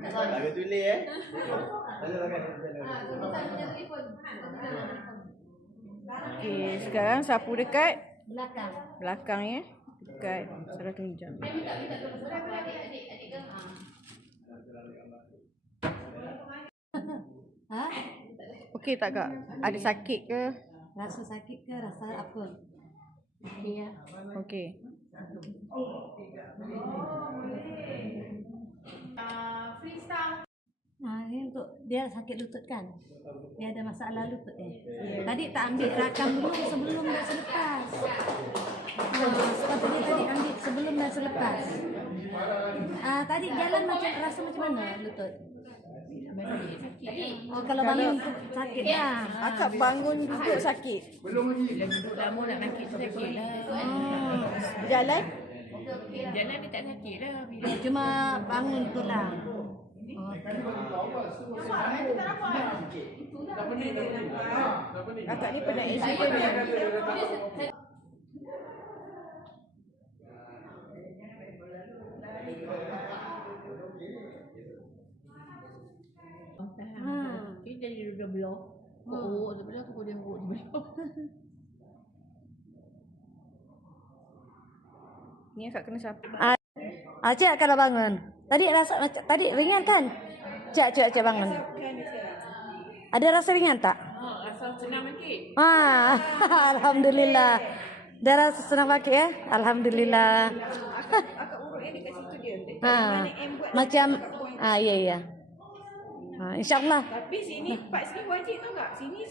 Lagu tulis Okey, sekarang sapu dekat Belakang. belakang ya. Dekat salah tunjang. Ha? Okey tak Kak? Ada sakit ke? Rasa sakit ke rasa apa? Okey ya. Okey. Ini untuk dia sakit lutut kan? Dia ada masalah lutut Tadi tak ambil rakam dulu sebelum dan selepas. Sepatutnya tadi ambil sebelum dan selepas. Tadi jalan macam rasa macam mana lutut? Oh, kalau bangun sakit dah. Akak bangun duduk sakit. Duduk lama nak sakit sakit lah. Jalan? Jalan dia tak sakit lah. Cuma bangun tu lah. Akak ni pernah accident ni. Dia jadi dua belah. Kok sebelah tu dia urut sebelah. Ni akak kena sapu. Cik kalau bangun. Tadi rasa macam tadi ringan kan? Cik bangun. Ada rasa ringan tak? Rasa senang sikit. Alhamdulillah. Dah rasa senang pakai ya? Alhamdulillah. Akak urut yang dekat situ dia. Macam ya. InsyaAllah. Tapi sini, part sini wajib tau tak? Sini.